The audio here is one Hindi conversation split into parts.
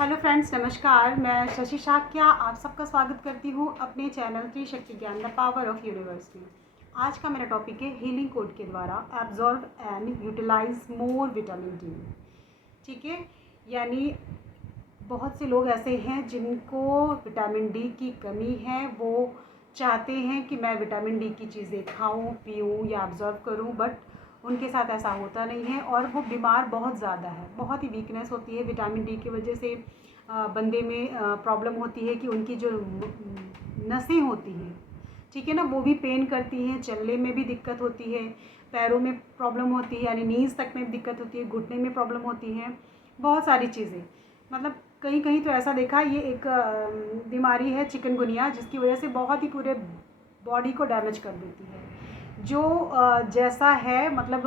हेलो फ्रेंड्स, नमस्कार। मैं शशि शाक्या आप सबका स्वागत करती हूँ अपने चैनल त्रिशक्ति ज्ञान द पावर ऑफ यूनिवर्स में। आज का मेरा टॉपिक है हीलिंग कोड के द्वारा absorb and utilise more vitamin D. ठीक है, यानी बहुत से लोग ऐसे हैं जिनको विटामिन डी की कमी है। वो चाहते हैं कि मैं विटामिन डी की चीज़ें खाऊं, पीऊं या एब्जॉर्ब करूं, बट उनके साथ ऐसा होता नहीं है और वो बीमार बहुत ज़्यादा है। बहुत ही वीकनेस होती है विटामिन डी की वजह से। बंदे में प्रॉब्लम होती है कि उनकी जो नसें होती हैं, ठीक है ना, वो भी पेन करती हैं। चलने में भी दिक्कत होती है, पैरों में प्रॉब्लम होती है, यानी नीज़ तक में दिक्कत होती है, घुटने में प्रॉब्लम होती है, बहुत सारी चीज़ें। मतलब कहीं कहीं तो ऐसा देखा, ये एक बीमारी है चिकनगुनिया, जिसकी वजह से बहुत ही पूरे बॉडी को डैमेज कर देती है। जो जैसा है मतलब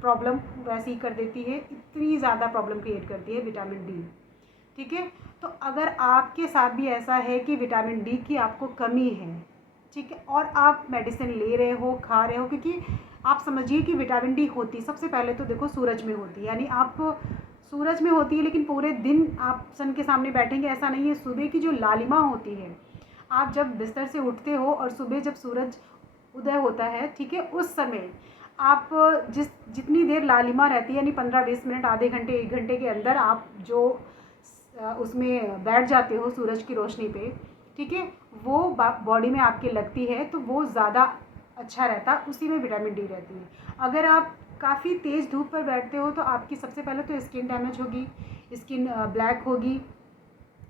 प्रॉब्लम वैसी ही कर देती है। इतनी ज़्यादा प्रॉब्लम क्रिएट करती है विटामिन डी। ठीक है, तो अगर आपके साथ भी ऐसा है कि विटामिन डी की आपको कमी है, ठीक है, और आप मेडिसिन ले रहे हो, खा रहे हो, क्योंकि आप समझिए कि विटामिन डी होती सबसे पहले तो देखो सूरज में होती है। यानी आप सूरज में होती है, लेकिन पूरे दिन आप सन के सामने बैठेंगे ऐसा नहीं है। सुबह की जो लालिमा होती है, आप जब बिस्तर से उठते हो और सुबह जब सूरज उदय होता है, ठीक है, उस समय आप जितनी देर लालिमा रहती है, यानी 15-20 मिनट, आधे घंटे, 1 घंटे के अंदर आप जो उसमें बैठ जाते हो सूरज की रोशनी पे, ठीक है, वो बॉडी में आपके लगती है तो वो ज़्यादा अच्छा रहता, उसी में विटामिन डी रहती है। अगर आप काफ़ी तेज़ धूप पर बैठते हो तो आपकी सबसे पहले तो स्किन डैमेज होगी, स्किन ब्लैक होगी,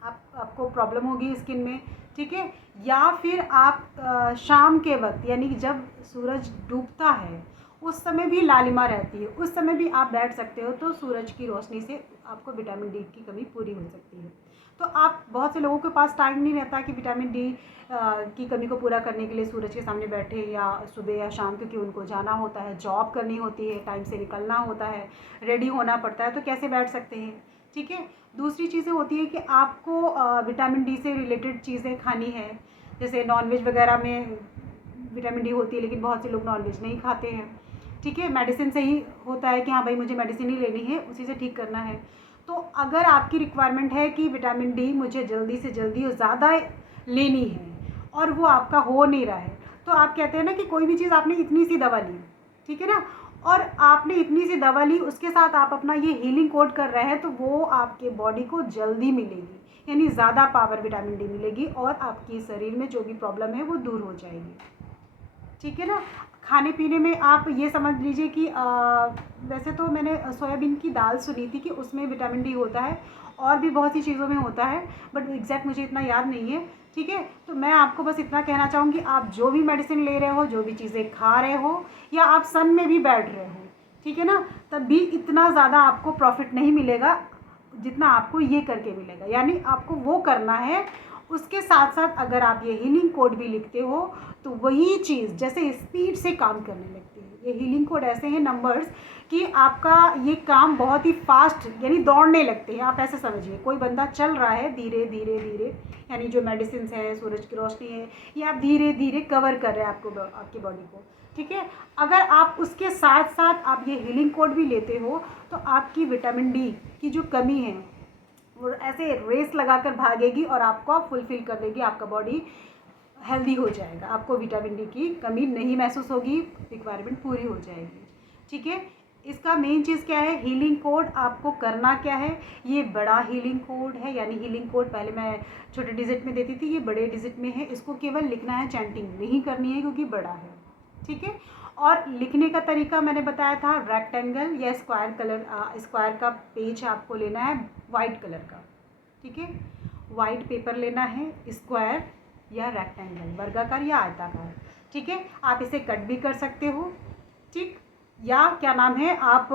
आपको प्रॉब्लम होगी स्किन में, ठीक है। या फिर आप शाम के वक्त, यानी जब सूरज डूबता है उस समय भी लालिमा रहती है, उस समय भी आप बैठ सकते हो, तो सूरज की रोशनी से आपको विटामिन डी की कमी पूरी हो सकती है। तो आप, बहुत से लोगों के पास टाइम नहीं रहता कि विटामिन डी की कमी को पूरा करने के लिए सूरज के सामने बैठे, या सुबह या शाम, क्योंकि उनको जाना होता है, जॉब करनी होती है, टाइम से निकलना होता है, रेडी होना पड़ता है, तो कैसे बैठ सकते हैं। ठीक है, दूसरी चीज़ें होती है कि आपको विटामिन डी से रिलेटेड चीज़ें खानी है। जैसे नॉनवेज वगैरह में विटामिन डी होती है, लेकिन बहुत से लोग नॉनवेज नहीं खाते हैं। ठीक है, मेडिसिन से ही होता है कि हाँ भाई मुझे मेडिसिन ही लेनी है, उसी से ठीक करना है। तो अगर आपकी रिक्वायरमेंट है कि विटामिन डी मुझे जल्दी से जल्दी और ज़्यादा लेनी है और वो आपका हो नहीं रहा है, तो आप कहते हैं ना कि कोई भी चीज़ आपने इतनी सी दवा ली, ठीक है ना, और आपने इतनी सी दवा ली, उसके साथ आप अपना ये हीलिंग कोड कर रहे हैं, तो वो आपके बॉडी को जल्दी मिलेगी, यानी ज़्यादा पावर विटामिन डी मिलेगी और आपकी शरीर में जो भी प्रॉब्लम है वो दूर हो जाएगी। ठीक है ना। खाने पीने में आप ये समझ लीजिए कि वैसे तो मैंने सोयाबीन की दाल सुनी थी कि उसमें विटामिन डी होता है, और भी बहुत सी चीज़ों में होता है, बट एग्जैक्ट मुझे इतना याद नहीं है। ठीक है, तो मैं आपको बस इतना कहना चाहूँगी, आप जो भी मेडिसिन ले रहे हो, जो भी चीज़ें खा रहे हो, या आप सन में भी बैठ रहे हो, ठीक है ना, तब भी इतना ज़्यादा आपको प्रॉफिट नहीं मिलेगा जितना आपको ये करके मिलेगा। यानी आपको वो करना है, उसके साथ साथ अगर आप ये हीलिंग कोड भी लिखते हो तो वही चीज़ जैसे स्पीड से काम करने लगती है। ये हीलिंग कोड ऐसे हैं नंबर्स कि आपका ये काम बहुत ही फास्ट, यानी दौड़ने लगते हैं। आप ऐसे समझिए, कोई बंदा चल रहा है धीरे धीरे धीरे, यानी जो मेडिसिन है, सूरज की रोशनी है, ये आप धीरे धीरे कवर कर रहे हैं आपकी बॉडी को। ठीक है, अगर आप उसके साथ साथ आप ये हीलिंग कोड भी लेते हो तो आपकी विटामिन डी की जो कमी है वो ऐसे रेस लगाकर भागेगी और आपको फुलफिल कर देगी। आपका बॉडी हेल्दी हो जाएगा, आपको विटामिन डी की कमी नहीं महसूस होगी, रिक्वायरमेंट पूरी हो जाएगी। ठीक है, इसका मेन चीज़ क्या है, हीलिंग कोड आपको करना क्या है। ये बड़ा हीलिंग कोड है, यानी हीलिंग कोड पहले मैं छोटे डिजिट में देती थी, ये बड़े डिजिट में है। इसको केवल लिखना है, चैंटिंग नहीं करनी है क्योंकि बड़ा है। ठीक है, और लिखने का तरीका मैंने बताया था, रेक्टेंगल या स्क्वायर का पेज आपको लेना है वाइट कलर का। ठीक है, वाइट पेपर लेना है, स्क्वायर या रेक्टेंगल, वर्गाकार या आयताकार। ठीक है, आप इसे कट भी कर सकते हो, ठीक, या क्या नाम है, आप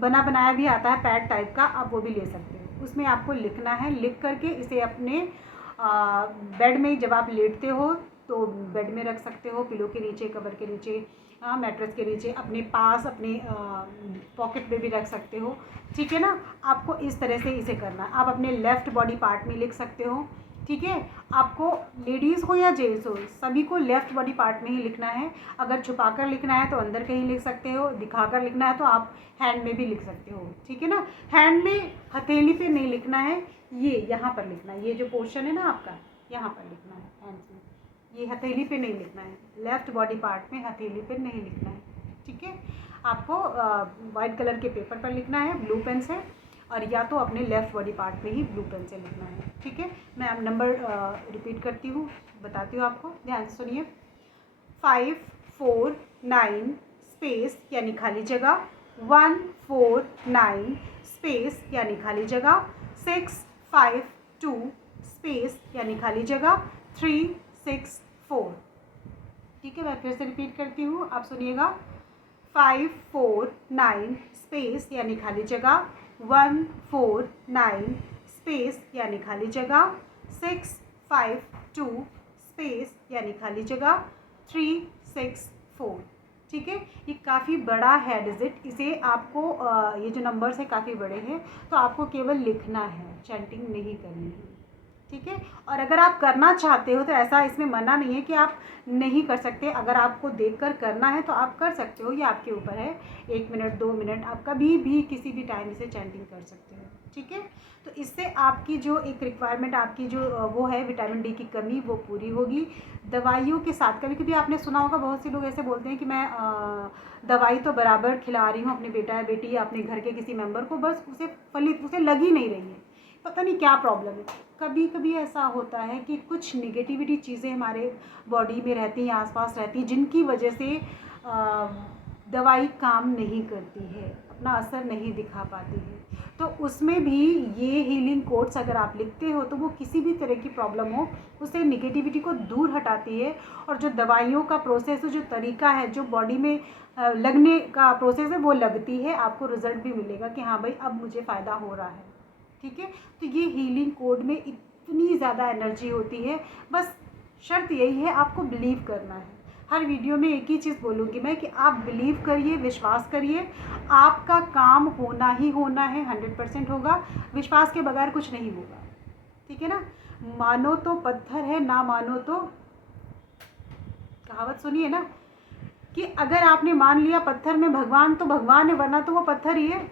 बना बनाया भी आता है पैड टाइप का, आप वो भी ले सकते हो। उसमें आपको लिखना है, लिख करके इसे अपने बेड में जब आप लेटते हो तो बेड में रख सकते हो, पिलो के नीचे, कवर के नीचे, मैट्रेस के नीचे, अपने पास, अपने पॉकेट में भी रख सकते हो। ठीक है ना, आपको इस तरह से इसे करना है। आप अपने लेफ़्ट बॉडी पार्ट में लिख सकते हो, ठीक है। आपको लेडीज़ हो या जेंट्स हो, सभी को लेफ़्ट बॉडी पार्ट में ही लिखना है। अगर छुपाकर लिखना है तो अंदर कहीं लिख सकते हो, दिखाकर लिखना है तो आप हैंड में भी लिख सकते हो, ठीक है ना। हैंड में हथेली पे नहीं लिखना है, ये यहाँ पर लिखना है, ये जो पोर्शन है ना आपका, यहाँ पर लिखना है हैंड में, ये हथेली पे नहीं लिखना है, लेफ़्ट बॉडी पार्ट में हथेली पे नहीं लिखना है, ठीक है। आपको वाइट कलर के पेपर पर लिखना है ब्लू पेन से, और या तो अपने लेफ़्ट बॉडी पार्ट में ही ब्लू पेन से लिखना है, ठीक है। मैं अब नंबर रिपीट करती हूँ, बताती हूँ आपको, ध्यान से सुनिए। 5 4 9 स्पेस यानी खाली जगह, 1 4 9 स्पेस यानी खाली जगह, 6 5 2 स्पेस यानी खाली जगह, 3 6 4, ठीक है। मैं फिर से रिपीट करती हूँ, आप सुनिएगा। 5 4 9 स्पेस यानी खाली जगह, 1 4 9 स्पेस यानी खाली जगह, 6 5 2 स्पेस यानी खाली जगह, 3 6 4, ठीक है। ये काफ़ी बड़ा है डिजिट, इसे आपको ये जो नंबर्स हैं काफ़ी बड़े हैं, तो आपको केवल लिखना है, चैंटिंग नहीं करनी है, ठीक है। और अगर आप करना चाहते हो तो ऐसा इसमें मना नहीं है कि आप नहीं कर सकते। अगर आपको देखकर करना है तो आप कर सकते हो, ये आपके ऊपर है। 1 मिनट 2 मिनट आप कभी भी किसी भी टाइम इसे चैंटिंग कर सकते हो, ठीक है। तो इससे आपकी जो एक रिक्वायरमेंट आपकी जो वो है विटामिन डी की कमी, वो पूरी होगी। दवाइयों के साथ कभी कभी आपने सुना होगा, बहुत से लोग ऐसे बोलते हैं कि मैं दवाई तो बराबर खिला रही हूँ अपने बेटा या बेटी या अपने घर के किसी मेम्बर को, बस उसे लग ही नहीं रही है, पता नहीं क्या प्रॉब्लम है। कभी कभी ऐसा होता है कि कुछ निगेटिविटी चीज़ें हमारे बॉडी में रहती हैं, आसपास रहती हैं, जिनकी वजह से दवाई काम नहीं करती है, अपना असर नहीं दिखा पाती है। तो उसमें भी ये हीलिंग कोड्स अगर आप लिखते हो तो वो किसी भी तरह की प्रॉब्लम हो, उससे निगेटिविटी को दूर हटाती है। और जो दवाइयों का प्रोसेस है, जो तरीका है, जो बॉडी में लगने का प्रोसेस है, वो लगती है, आपको रिज़ल्ट भी मिलेगा कि हाँ भाई अब मुझे फ़ायदा हो रहा है, ठीक है। तो ये हीलिंग कोड में इतनी ज़्यादा एनर्जी होती है, बस शर्त यही है आपको बिलीव करना है। हर वीडियो में एक ही चीज़ बोलूँगी मैं कि आप बिलीव करिए, विश्वास करिए, आपका काम होना ही होना है, 100% होगा। विश्वास के बगैर कुछ नहीं होगा, ठीक है ना। मानो तो पत्थर है, ना मानो तो, कहावत सुनिए ना, कि अगर आपने मान लिया पत्थर में भगवान, तो भगवान है, वरना तो वो पत्थर ही है।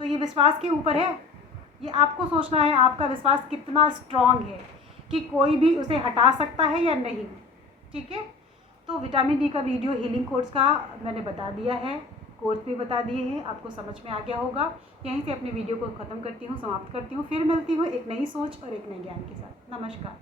तो ये विश्वास के ऊपर है, ये आपको सोचना है आपका विश्वास कितना स्ट्रांग है कि कोई भी उसे हटा सकता है या नहीं, ठीक है। तो विटामिन डी का वीडियो हीलिंग कोर्स का मैंने बता दिया है, कोर्स भी बता दिए हैं, आपको समझ में आ गया होगा। यहीं से अपने वीडियो को ख़त्म करती हूँ, समाप्त करती हूँ। फिर मिलती हूँ एक नई सोच और एक नए ज्ञान के साथ। नमस्कार।